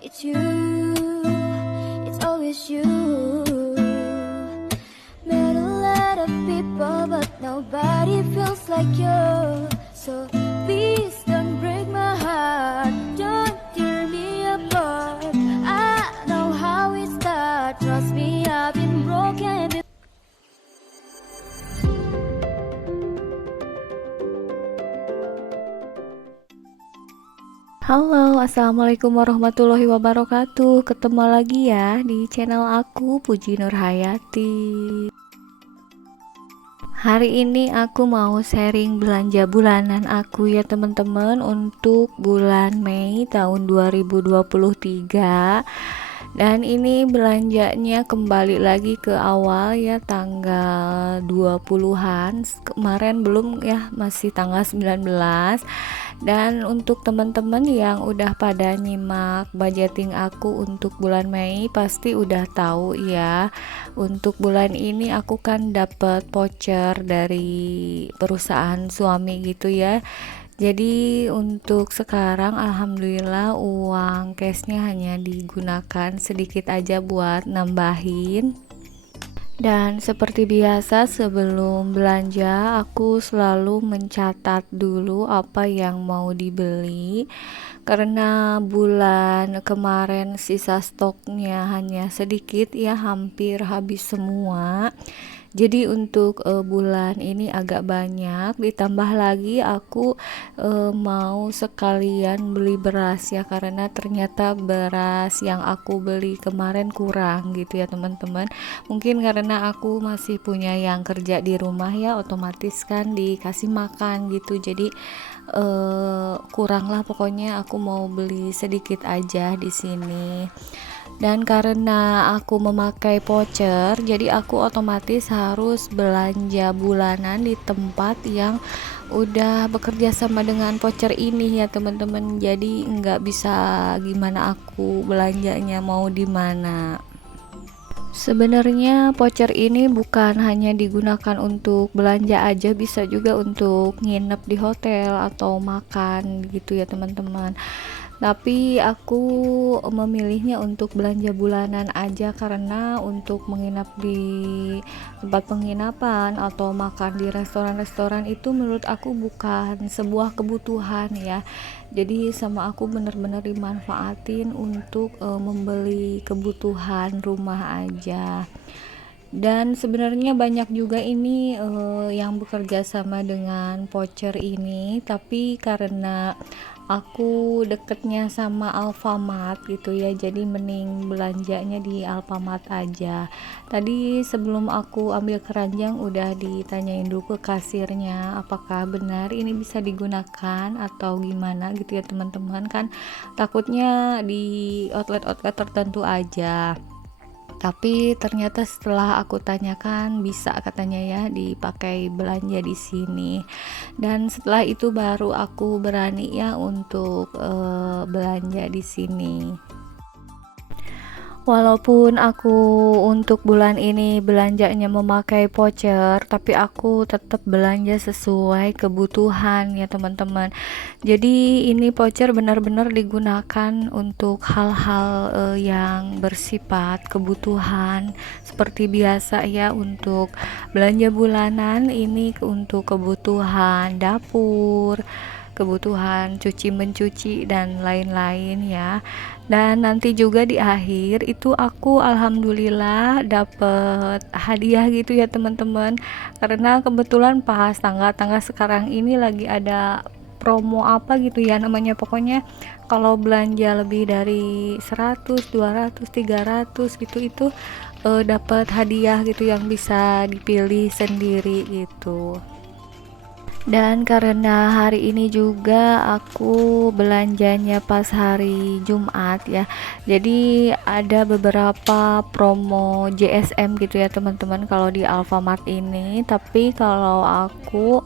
It's you, it's always you. Met a lot of people, but nobody feels like you. So please don't break my heart, don't tear me apart. I know how it starts, trust me, I've been broken. Halo, assalamualaikum warahmatullahi wabarakatuh. Ketemu lagi ya di channel aku, Puji Nurhayati. Hari ini aku mau sharing belanja bulanan aku ya teman-teman untuk bulan Mei tahun 2023. Dan ini belanjanya kembali lagi ke awal ya, tanggal 20-an. Kemarin belum ya, masih tanggal 19. Dan untuk teman-teman yang udah pada nyimak budgeting aku untuk bulan Mei pasti udah tahu ya. Untuk bulan ini aku kan dapat voucher dari perusahaan suami gitu ya. Jadi untuk sekarang alhamdulillah uang cashnya hanya digunakan sedikit aja buat nambahin. Dan seperti biasa sebelum belanja aku selalu mencatat dulu apa yang mau dibeli, karena bulan kemarin sisa stoknya hanya sedikit ya, hampir habis semua. Jadi untuk bulan ini agak banyak, ditambah lagi aku mau sekalian beli beras ya, karena ternyata beras yang aku beli kemarin kurang gitu ya teman-teman. Mungkin karena aku masih punya yang kerja di rumah ya, otomatis kan dikasih makan gitu, jadi kurang lah, pokoknya aku mau beli sedikit aja di sini. Dan karena aku memakai voucher, jadi aku otomatis harus belanja bulanan di tempat yang udah bekerja sama dengan voucher ini ya teman-teman. Jadi nggak bisa gimana aku belanjanya mau di mana. Sebenarnya voucher ini bukan hanya digunakan untuk belanja aja, bisa juga untuk nginep di hotel atau makan gitu ya teman-teman. Tapi aku memilihnya untuk belanja bulanan aja, karena untuk menginap di tempat penginapan atau makan di restoran-restoran itu menurut aku bukan sebuah kebutuhan ya. Jadi sama aku bener-bener dimanfaatin untuk membeli kebutuhan rumah aja. Dan sebenarnya banyak juga ini yang bekerja sama dengan voucher ini, tapi karena aku deketnya sama Alfamart gitu ya, jadi mending belanjanya di Alfamart aja. Tadi sebelum aku ambil keranjang udah ditanyain dulu ke kasirnya apakah benar ini bisa digunakan atau gimana gitu ya teman-teman, kan takutnya di outlet-outlet tertentu aja. Tapi ternyata setelah aku tanyakan bisa katanya ya dipakai belanja di sini. Dan setelah itu baru aku berani ya untuk belanja di sini. Walaupun aku untuk bulan ini belanjanya memakai voucher, tapi aku tetap belanja sesuai kebutuhan ya teman-teman. Jadi ini voucher benar-benar digunakan untuk hal-hal yang bersifat kebutuhan seperti biasa ya. Untuk belanja bulanan ini untuk kebutuhan dapur, kebutuhan cuci mencuci dan lain-lain ya. Dan nanti juga di akhir itu aku alhamdulillah dapet hadiah gitu ya teman-teman, karena kebetulan pas tanggal-tanggal sekarang ini lagi ada promo apa gitu ya namanya, pokoknya kalau belanja lebih dari 100, 200, 300 gitu itu dapat hadiah gitu yang bisa dipilih sendiri gitu. Dan karena hari ini juga aku belanjanya pas hari Jumat ya, jadi ada beberapa promo JSM gitu ya teman-teman kalau di Alfamart ini. Tapi kalau aku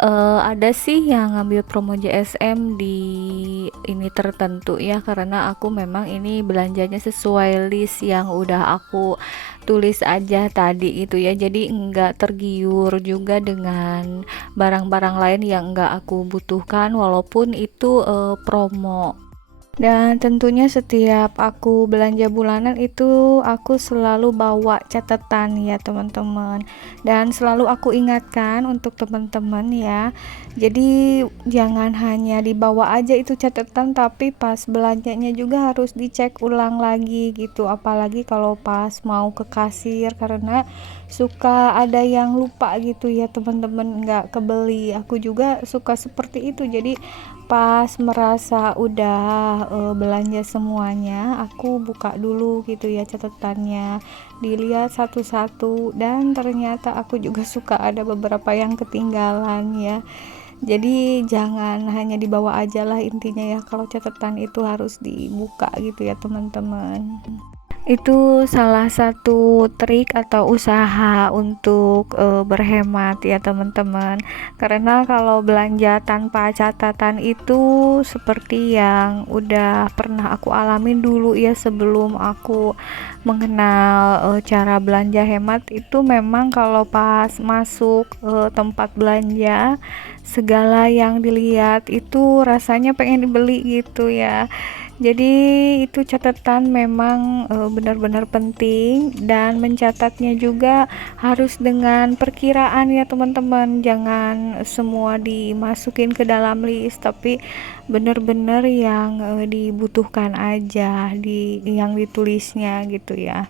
ada sih yang ngambil promo JSM di ini tertentu ya, karena aku memang ini belanjanya sesuai list yang udah aku tulis aja tadi itu ya, jadi enggak tergiur juga dengan barang-barang lain yang enggak aku butuhkan walaupun itu promo. Dan tentunya setiap aku belanja bulanan itu aku selalu bawa catatan ya teman-teman, dan selalu aku ingatkan untuk teman-teman ya, jadi jangan hanya dibawa aja itu catatan, tapi pas belanjanya juga harus dicek ulang lagi gitu, apalagi kalau pas mau ke kasir, karena suka ada yang lupa gitu ya teman-teman, nggak kebeli. Aku juga suka seperti itu, jadi pas merasa udah belanja semuanya, aku buka dulu gitu ya catatannya, dilihat satu-satu, dan ternyata aku juga suka ada beberapa yang ketinggalan ya. Jadi jangan hanya dibawa aja lah, intinya ya kalau catatan itu harus dibuka gitu ya teman-teman. Itu salah satu trik atau usaha untuk berhemat ya teman-teman, karena kalau belanja tanpa catatan itu seperti yang udah pernah aku alamin dulu ya, sebelum aku mengenal cara belanja hemat itu, memang kalau pas masuk tempat belanja, segala yang dilihat itu rasanya pengen dibeli gitu ya. Jadi itu catatan memang benar-benar penting, dan mencatatnya juga harus dengan perkiraan ya teman-teman. Jangan semua dimasukin ke dalam list, tapi benar-benar yang dibutuhkan aja yang ditulisnya gitu ya.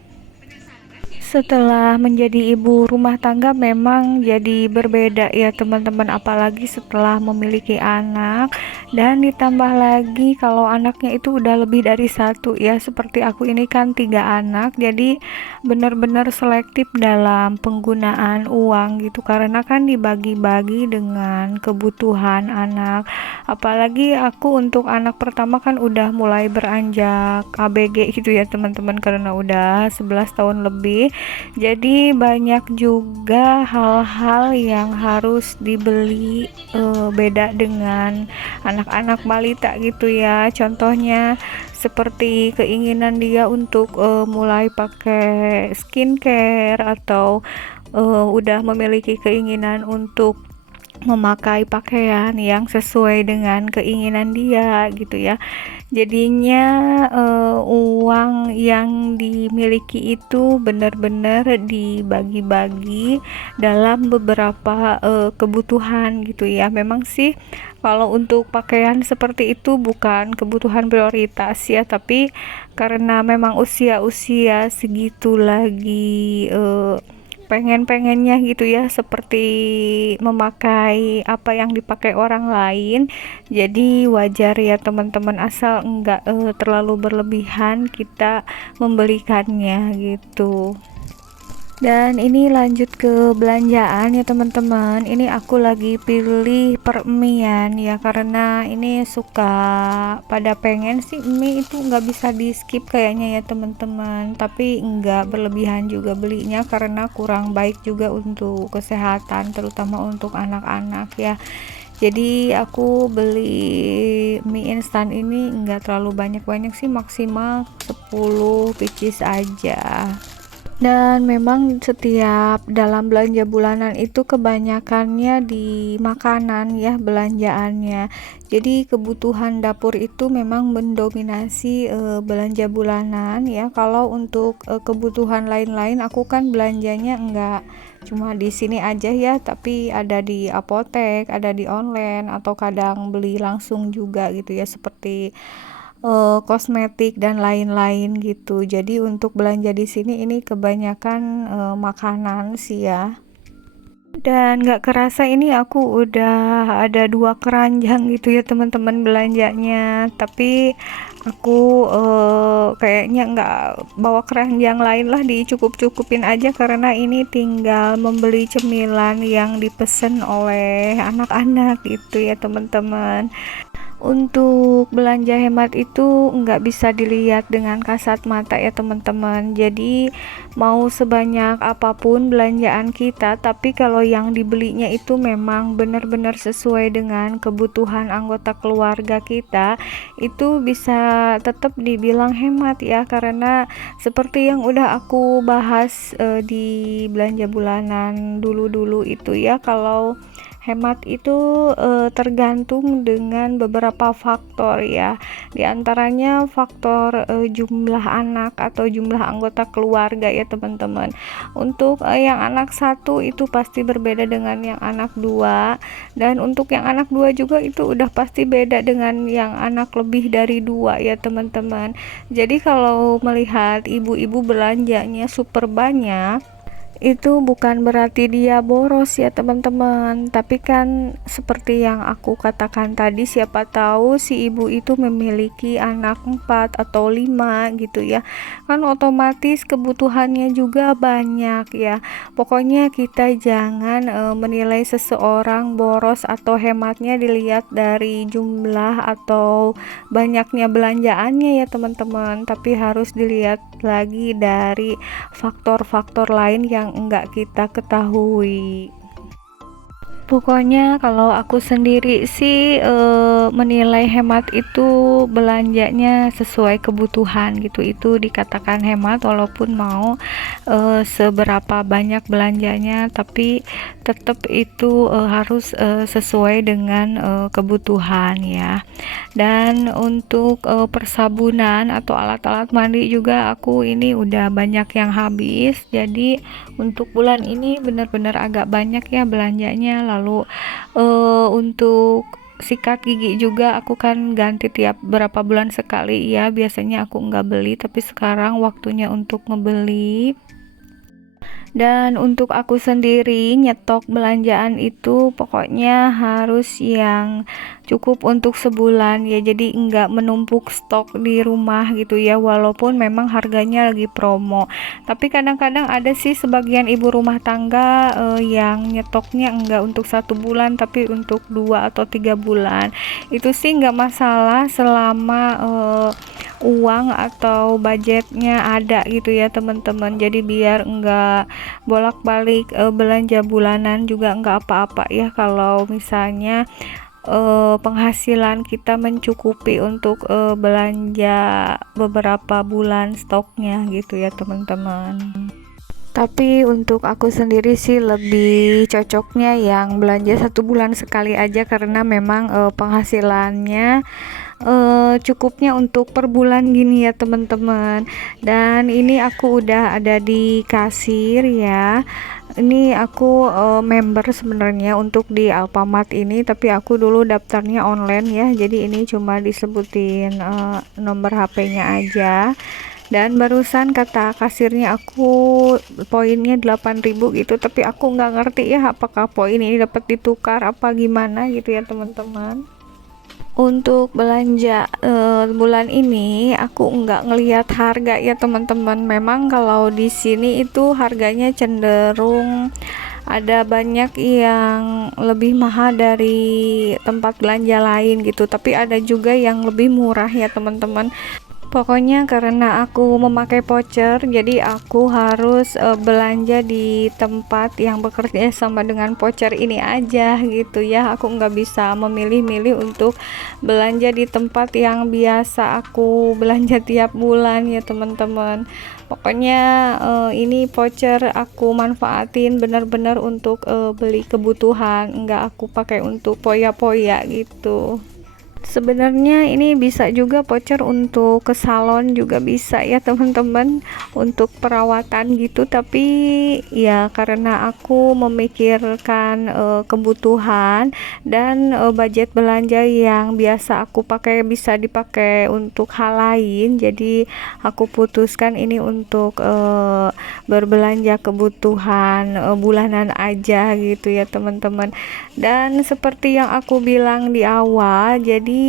Setelah menjadi ibu rumah tangga memang jadi berbeda ya teman-teman, apalagi setelah memiliki anak, dan ditambah lagi kalau anaknya itu udah lebih dari satu ya, seperti aku ini kan 3 anak, jadi benar-benar selektif dalam penggunaan uang gitu, karena kan dibagi-bagi dengan kebutuhan anak. Apalagi aku untuk anak pertama kan udah mulai beranjak ABG gitu ya teman-teman, karena udah 11 tahun lebih. Jadi banyak juga hal-hal yang harus dibeli beda dengan anak-anak balita gitu ya. Contohnya seperti keinginan dia untuk mulai pakai skincare, atau udah memiliki keinginan untuk memakai pakaian yang sesuai dengan keinginan dia gitu ya. Jadinya uang yang dimiliki itu benar-benar dibagi-bagi dalam beberapa kebutuhan gitu ya. Memang sih kalau untuk pakaian seperti itu bukan kebutuhan prioritas ya, tapi karena memang usia-usia segitu lagi pengen-pengennya gitu ya, seperti memakai apa yang dipakai orang lain, jadi wajar ya teman-teman, asal enggak terlalu berlebihan kita membelikannya gitu. Dan ini lanjut ke belanjaan ya teman-teman, ini aku lagi pilih peremian ya, karena ini suka pada pengen sih mie itu, nggak bisa di skip kayaknya ya teman-teman, tapi nggak berlebihan juga belinya karena kurang baik juga untuk kesehatan, terutama untuk anak-anak ya. Jadi aku beli mie instan ini nggak terlalu banyak-banyak sih, maksimal 10 pieces aja. Dan memang setiap dalam belanja bulanan itu kebanyakannya di makanan ya belanjaannya. Jadi kebutuhan dapur itu memang mendominasi belanja bulanan ya. Kalau untuk kebutuhan lain-lain aku kan belanjanya enggak cuma di sini aja ya, tapi ada di apotek, ada di online, atau kadang beli langsung juga gitu ya, seperti kosmetik dan lain-lain gitu. Jadi untuk belanja di sini ini kebanyakan makanan sih ya. Dan nggak kerasa ini aku udah ada 2 keranjang gitu ya teman-teman belanjanya. Tapi aku kayaknya nggak bawa keranjang lain lah, dicukup-cukupin aja karena ini tinggal membeli cemilan yang dipesen oleh anak-anak gitu ya teman-teman. Untuk belanja hemat itu nggak bisa dilihat dengan kasat mata ya teman-teman. Jadi mau sebanyak apapun belanjaan kita, tapi kalau yang dibelinya itu memang benar-benar sesuai dengan kebutuhan anggota keluarga kita, itu bisa tetap dibilang hemat ya, karena seperti yang udah aku bahas di belanja bulanan dulu-dulu itu ya, kalau Hemat itu tergantung dengan beberapa faktor ya. Di antaranya faktor jumlah anak atau jumlah anggota keluarga ya teman-teman. Untuk yang anak satu itu pasti berbeda dengan yang anak dua, dan untuk yang anak dua juga itu udah pasti beda dengan yang anak lebih dari dua ya teman-teman. Jadi kalau melihat ibu-ibu belanjanya super banyak, itu bukan berarti dia boros ya teman-teman, tapi kan seperti yang aku katakan tadi, siapa tahu si ibu itu memiliki anak 4 atau 5 gitu ya, kan otomatis kebutuhannya juga banyak ya. Pokoknya kita jangan menilai seseorang boros atau hematnya dilihat dari jumlah atau banyaknya belanjaannya ya teman-teman, tapi harus dilihat lagi dari faktor-faktor lain yang enggak kita ketahui. Pokoknya kalau aku sendiri sih menilai hemat itu belanjanya sesuai kebutuhan gitu, itu dikatakan hemat walaupun mau seberapa banyak belanjanya, tapi tetap itu harus sesuai dengan kebutuhan ya. Dan untuk persabunan atau alat-alat mandi juga aku ini udah banyak yang habis, jadi untuk bulan ini benar-benar agak banyak ya belanjanya. Lalu untuk sikat gigi juga aku kan ganti tiap berapa bulan sekali ya, biasanya aku nggak beli tapi sekarang waktunya untuk ngebeli. Dan untuk aku sendiri nyetok belanjaan itu pokoknya harus yang cukup untuk sebulan ya, jadi enggak menumpuk stok di rumah gitu ya, walaupun memang harganya lagi promo. Tapi kadang-kadang ada sih sebagian ibu rumah tangga yang nyetoknya enggak untuk 1 bulan tapi untuk 2 atau 3 bulan. Itu sih enggak masalah selama uang atau budgetnya ada gitu ya teman-teman, jadi biar enggak bolak-balik belanja bulanan juga enggak apa-apa ya, kalau misalnya penghasilan kita mencukupi untuk belanja beberapa bulan stoknya gitu ya teman-teman. Tapi untuk aku sendiri sih lebih cocoknya yang belanja 1 bulan sekali aja, karena memang penghasilannya cukupnya untuk per bulan gini ya teman-teman. Dan ini aku udah ada di kasir ya. Ini aku member sebenarnya untuk di Alfamart ini, tapi aku dulu daftarnya online ya, jadi ini cuma disebutin nomor HP-nya aja. Dan barusan kata kasirnya aku poinnya 8.000 gitu, tapi aku nggak ngerti ya apakah poin ini dapat ditukar apa gimana gitu ya teman-teman. Untuk belanja bulan ini aku nggak ngelihat harga ya teman-teman. Memang kalau di sini itu harganya cenderung ada banyak yang lebih mahal dari tempat belanja lain gitu, tapi ada juga yang lebih murah ya teman-teman. Pokoknya karena aku memakai voucher, jadi aku harus belanja di tempat yang bekerja sama dengan voucher ini aja gitu ya. Aku nggak bisa memilih-milih untuk belanja di tempat yang biasa aku belanja tiap bulan ya teman-teman. Pokoknya ini voucher aku manfaatin benar-benar untuk beli kebutuhan, nggak aku pakai untuk poya-poya gitu. Sebenarnya ini bisa juga voucher untuk ke salon juga bisa ya teman-teman, untuk perawatan gitu, tapi ya karena aku memikirkan kebutuhan dan budget belanja yang biasa aku pakai bisa dipakai untuk hal lain, jadi aku putuskan ini untuk berbelanja kebutuhan bulanan aja gitu ya teman-teman. Dan seperti yang aku bilang di awal, jadi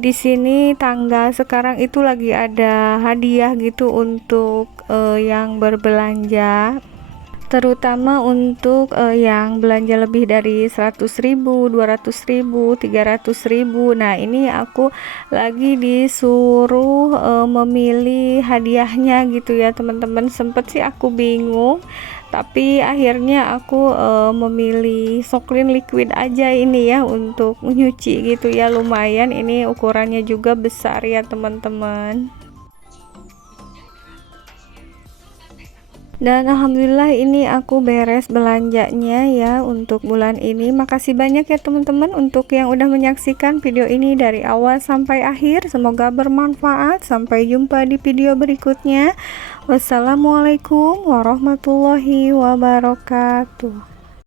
di sini tanggal sekarang itu lagi ada hadiah gitu untuk yang berbelanja, terutama untuk yang belanja lebih dari 100.000, 200.000, 300.000. Nah ini aku lagi disuruh memilih hadiahnya gitu ya teman-teman. Sempet sih aku bingung, tapi akhirnya aku memilih Soklin liquid aja ini ya untuk nyuci gitu ya, lumayan ini ukurannya juga besar ya teman-teman. Dan alhamdulillah ini aku beres belanjanya ya untuk bulan ini. Makasih banyak ya teman-teman untuk yang udah menyaksikan video ini dari awal sampai akhir. Semoga bermanfaat. Sampai jumpa di video berikutnya. Wassalamualaikum warahmatullahi wabarakatuh.